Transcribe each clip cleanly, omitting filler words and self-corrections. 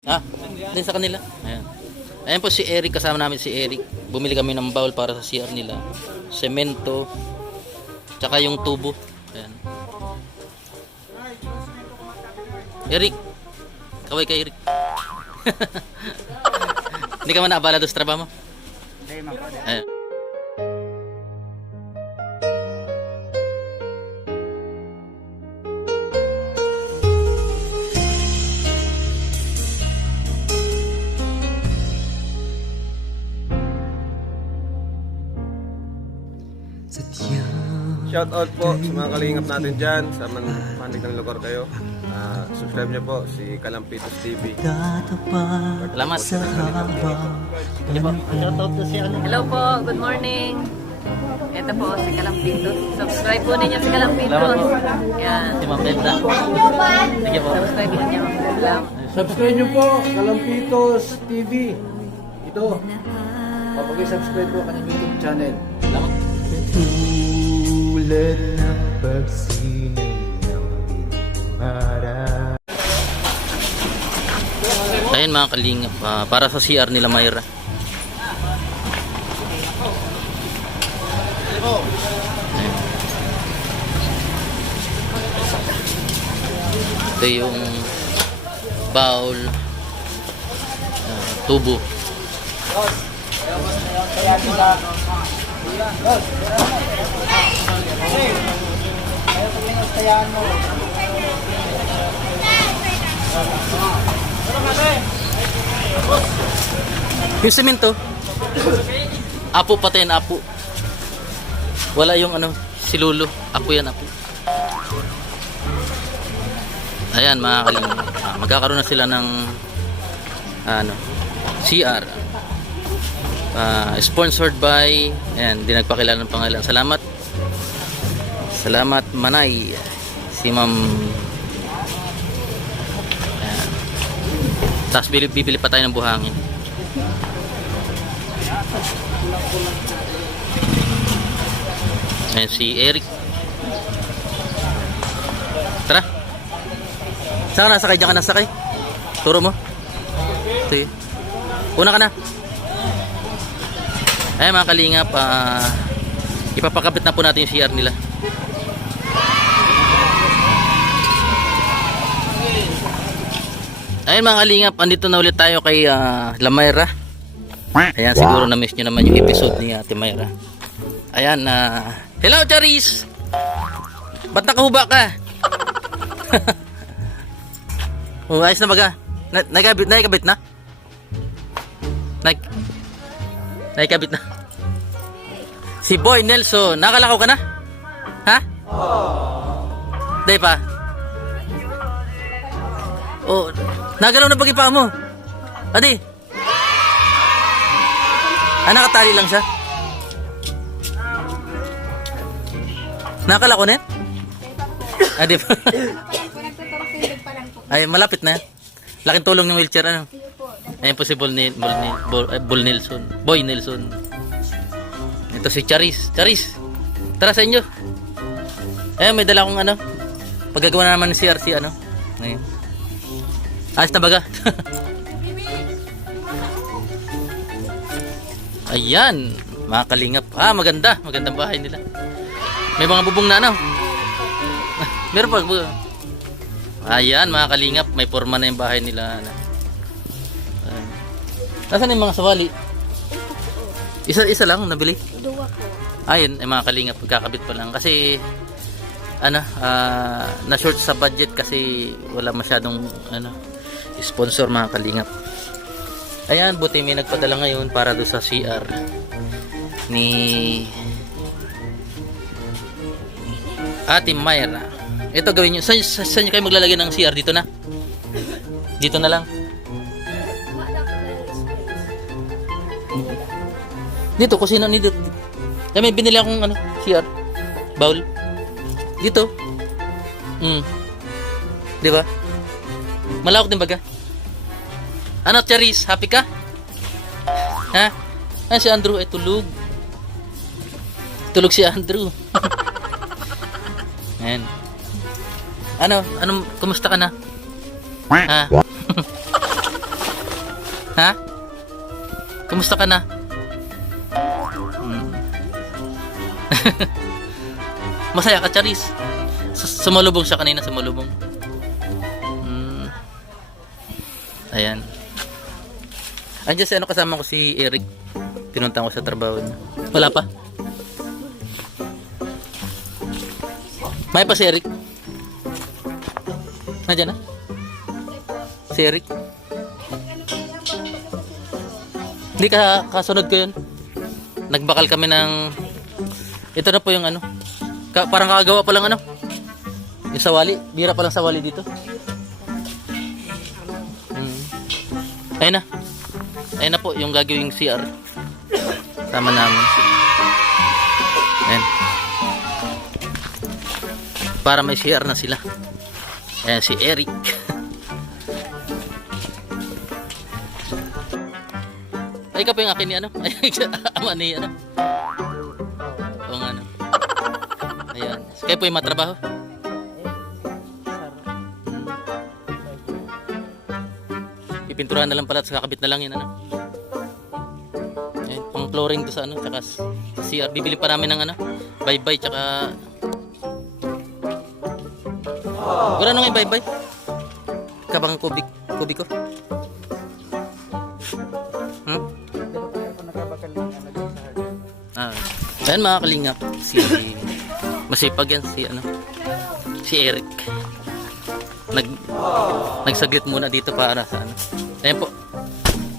Din sa kanila. Ayan. Ayan po si Eric, kasama namin si Eric. Bumili kami ng bowl para sa CR nila. Semento. Tsaka yung tubo. Ayan. Eric. Kaway kay Eric. Hindi ka man naabala doon sa trabaho mo? Hindi, ma'am. Ayan. Shout out po sa mga kalingap natin dyan sa manig ng lugar kayo. Subscribe nyo po si Kalampitos TV. Salamat. Hello po, good morning. Ito po si Kalampitos. Subscribe po ninyo si Kalampitos. Yan. Si Ma'am Delta. Sige po. Subscribe ninyo. Salamat. Subscribe nyo po, Kalampitos TV. Ito. Papag-subscribe po kanyang YouTube channel. Salamat. Tulad ng pagsinag ng bintara. Ayan mga kalingap, para sa CR nila Mayra. Ayan. Ito yung bowl, tubo. Yung semento, apo pati yan, apo. Wala yung ano, silulo. Apo yan, apo. Ayan mga kalingap, magkakaroon na sila ng ano, CR. Sponsored by, ayan, di nagpakilala ng pangalan. Salamat. Salamat Manay. Si Ma'am. Ayan. Tapos bibili pa tayo ng buhangin. Ayan si Eric. Tara. Saan ka nasakay? Diyan ka nasakay? Turo mo. Ito yun. Una ka na. Ayan mga kalingap, ipapakabit na po natin yung CR nila. Ayan mga kalingap, andito na ulit tayo kay La Mayra. Ayan, siguro na-miss nyo naman yung episode ni Ate Mayra. Ayan, hello Charis! Ba't nakahuba ka? Oh, ayos na baga? Naikabit na? Naikabit na. Si Boy Nelson, nakalakaw ka na? Ha? Day pa? Oh, nagalaw na pag ipa mo. Adi. Nakatali lang siya. Nakalako na yan? Adi pa. Ay, malapit na yan. Laking tulong ng wheelchair, ano? Ayan po si Boy Nelson. Ito si Charis. Charis, tara sa inyo. Ayan, may dala akong ano. Paggagawa na naman ng CRC, ano. Ayan. Ayos na baga. Ayan, mga kalingap. Maganda. Magandang bahay nila. May mga bubong na, ano. Meron pa. Ayan, mga kalingap. May forma na yung bahay nila, ano. Nasaan yung mga sawali? Isa lang nabili? Dua po. Ayun, mga kalingap, pagkakabit pa lang. Kasi, na-short sa budget kasi wala masyadong, sponsor mga kalingap. Ayan, buti may nagpadala ngayon para doon sa CR ni Ate Mayra. Ito gawin nyo. Saan nyo kayo maglalagay ng CR? Dito na? Dito na lang? Dito, kusina ni dito. May binili akong CR bowl. Dito. Di ba? Malawak din baga. Ano, Charis? Happy ka? Ha? Si Andrew ay tulog. Tulog si Andrew. Ayan. Anong, kumusta ka na? Ha? Ha? Kumusta ka na? Masaya ka, Charis? Sumalubong siya kanina, sumalubong. Ayan. Andiyan si ano, kasama ko si Eric. Pinunta ko sa trabaho niya. Wala pa? May pa si Eric? Nandiyan na? Si Eric? Hindi ka kasunod ko yun. Nagbakal kami ng... Ito na po yung ano. Parang kakagawa pa lang ano. Yung sawali. Bira pa lang sawali dito. Ayun na. Ayun na po yung gagawing CR. Sama namin. Ayan. Para may CR na sila. Ayan si Eric. Ay ka po yung akin ni ano. Ay ama ni ano. O nga ano. Ayan. Kayo po yung matrabaho. Pipinturahan na lang pala at kakabit na lang yun ano. Ayan, pang flooring to sa ano, tsaka sa CR. Bibili pa namin ng ano, bye-bye tsaka gura nung bye-bye. Kabang kubik ko. Ayan mga kalingap, masipag yan si ano, si Eric. Nagsaglit muna dito para sa ano. Ayan po.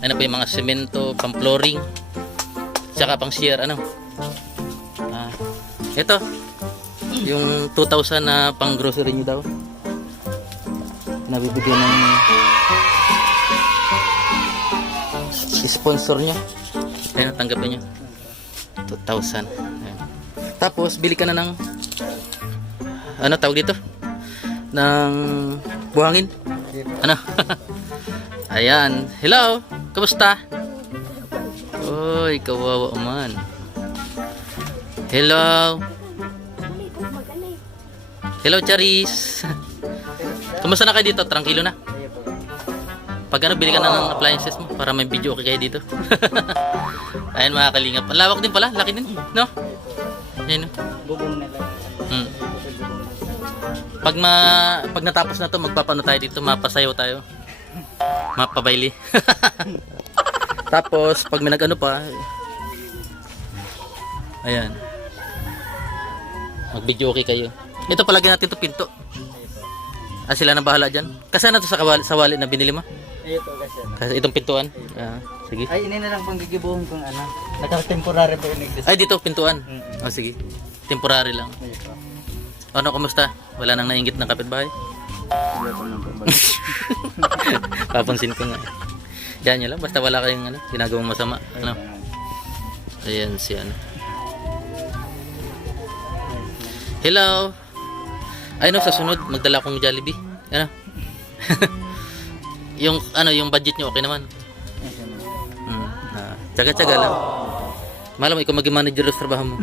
Ano po yung mga semento, pang flooring, tsaka pang shear ano. Ito yung 2,000 na pang grocery nyo daw. Nabibigyan ng sponsor nyo. Ayan, tanggapin nyo 2,000. Ayan. Tapos bili ka na ng ano tawag dito, ng buhangin. Ano? Ayan. Hello. Kamusta? Oy, kawawa man. Hello. Hello, Charis. Kamusta na kayo dito? Tranquilo na? Pag ano, bili ka na ng appliances mo para may video okay kayo dito. Ayan mga kalingap. Ang lawak din pala. Laki din. No? Ayan. Bubong na lang. Pag natapos na to, magpapano tayo dito, mapasayaw tayo. Mapabayli. Tapos pag may nag-ano pa, ayan. Mag-video okay kayo. Ito palagyan natin to pinto. Sila na bahala dyan. Kasi na to sa wallet na binili mo? Ayoko kasi. Kasi itong pintuan. Sige. Ay, ini na lang pang gigibuhon kung ano. Naka-temporary ba yung nag-design? Ay, dito pintuan. Sige. Temporary lang. Ayoko. Ano, kumusta? Wala nang nainggit ng kapitbahay? Papansin ko nga. Yan nyo lang. Basta wala kayong ano, ginagawang masama. Ano? Ayan si ano. Hello. Ay no, sa sunod magdala akong Jollibee. Ano? Yung ano, yung budget nyo okay naman. Tsaga-tsaga lang. Malam mo, ikaw mag-manager sa trabaho mo.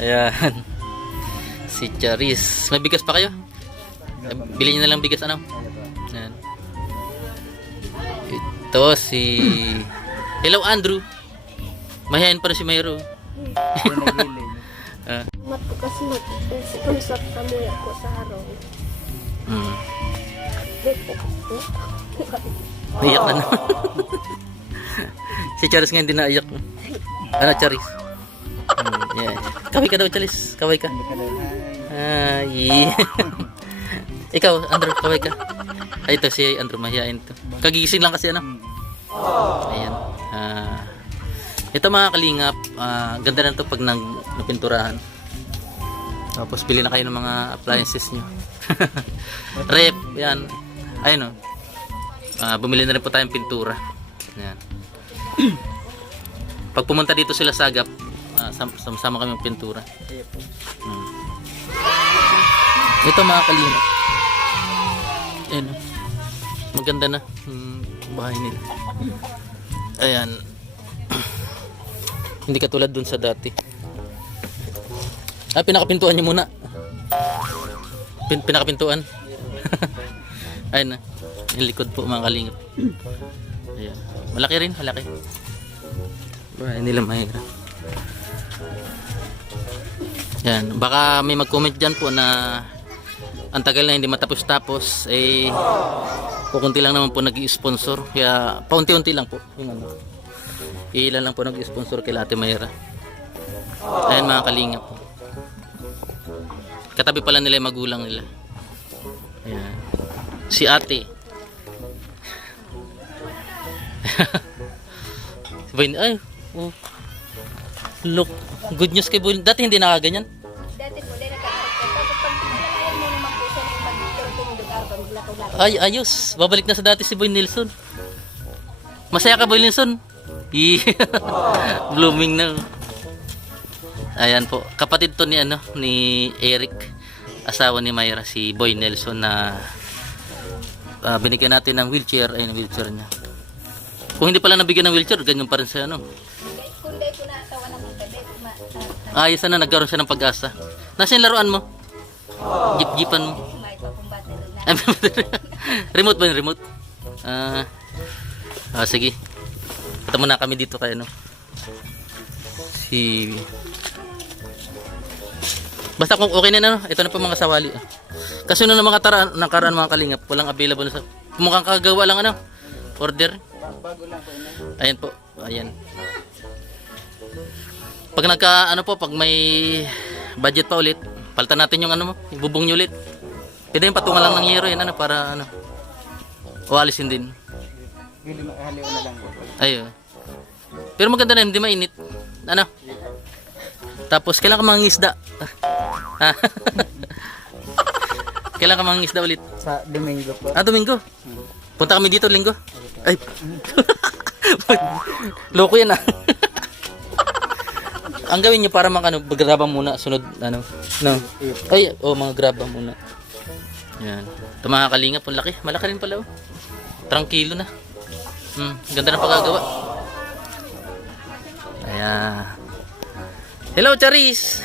Ayan. Si Charis. May bigas pa kayo? Bilhin nyo na lang bigas ano? Ayan. Ito si... Hello Andrew. Mahihayin pa rin si Mayro. Mat ko kasi mag-usap kami ako sa araw. Naiyak na naman. Si Charis ngayon din naiyak. Ano Charis? Yeah. Kaway ka daw Charis. Kaway ka. Ay. Ikaw Andrew, kaway ka. Ay ito si Andrew, mahihain to. Kagigising lang kasi ano. Ayan. Ito mga kalingap, ganda na to pag napinturahan. Tapos bili na kayo ng mga appliances nyo. Rep, yan. Ayun o. Bumili na rin po tayong pintura. Yan. Pag pumunta dito sila sa Agap, sama kami ng pintura. Ito mga kalingap. Ayun o. Maganda na bahay nila. Ayan. Hindi katulad dun sa dati. Pinakapintuan nyo muna. Pinakapintuan. Ayun na. Yung likod po mga kalingap. Ayan. Malaki rin, malaki. Hindi lang mahirap. Yan, baka may mag-comment dyan po na ang tagal na hindi matapos-tapos, eh kukunti lang naman po nag-i-sponsor, kaya paunti-unti lang po yung ano, ilan lang po nag-i-sponsor kay Ate Mayra. Ayan mga kalingap po, katabi pala nila yung magulang nila. Ayan, si ate. Ay, oh. Look, good news kay Boy. Dati hindi nakaganyan. Dati po, dahil nakakapagod. Tapos pag biglayan mo naman po siya ng mag-turtong lugar, maglakaw-lakaw. Ay, ayos. Babalik na sa dati si Boy Nelson. Masaya ka, Boy Nelson? Blooming na. Ayan po. Kapatid to ni, ni Eric. Asawa ni Mayra, si Boy Nelson na binigyan natin ng wheelchair. Ayun ang wheelchair niya. Kung hindi pala nabigyan ng wheelchair, ganyan pa rin siya, Kung dahil po nakatawa ng tabi, ayos na, nagkaroon siya ng pag-asa. Nasaan yung laruan mo? Jeep-jeepan mo. may papumbate doon na. Remote ba yung remote? Sige. Punta muna kami dito kay si... Basta kung okay na ito na po mga sawali. Kasi nung nakaraan mga kalingap, walang available sa... Mukhang kagawa lang order. Ayan po. Ayan. Pag pag may budget pa ulit, palitan natin yung yung bubong nyo ulit. Pwede yung patungan lang ng yero yan, para o alisin din. Haliw na lang po. Ayun. Pero maganda na, hindi mainit. Tapos kailan ka mangingisda? Kailan ka mangingisda ulit? Sa Domingo po. Domingo. Punta kami dito linggo. Ay. Loko yan Ang gawin niyo para mag-grabang muna sunod no. Ay, mga grabang muna. Yan. Ito mga kalingap, laki. Malaki rin pala Tranquilo na. Ganda ng pagkagawa. Ayan. Hello, Charis.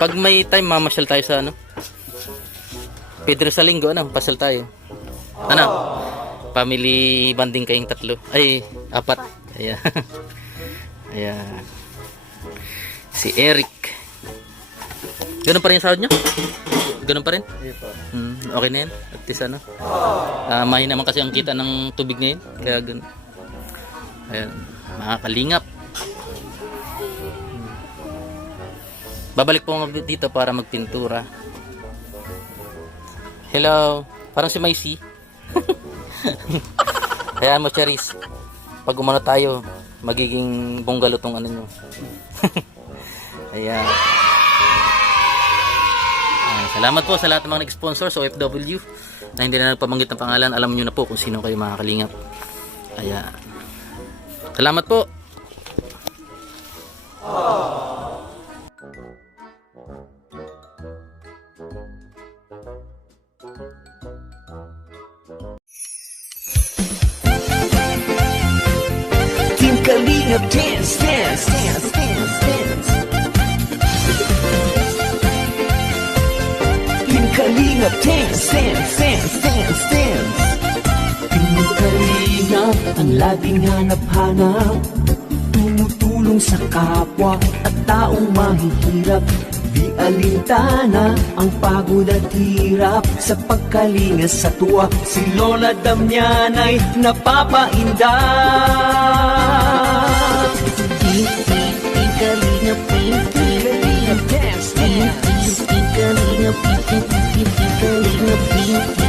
Pag may time, mamasyal tayo sa Pedro sa linggo, pasyal tayo. Family banding kayong 3. Ay, 4. Ayan. Ayan. Si Eric. Ganun pa rin yung sahod nyo? Ganun pa rin? Okay na yan? At least mahina naman kasi ang kita ng tubig ngayon. Kaya ganun. Ayan. Mga kalingap. Babalik po dito para magpintura. Hello. Parang si Maisy. Kaya mo, Charis. Pag tayo, magiging bungalo tong nyo. Ayan. Salamat po sa lahat ng mga nag-sponsor sa OFW na hindi na nagpabanggit ng pangalan. Alam nyo na po kung sino kayo mga kalingap. Ayan. Salamat po. Team Kalingap dance, dance, dance, dance, dance. Team Kalingap dance, dance, dance, dance, dance. Team Kalingap ang laging hanap-hanap, tumutulong sa kapwa at taong mahihirap. Di alintana ang pagod at hirap sa pagkalinga sa tuwa. Si Lola Damianay napapainda. Kalingap, Kalingap, dance, dance. Kalingap, Kalingap,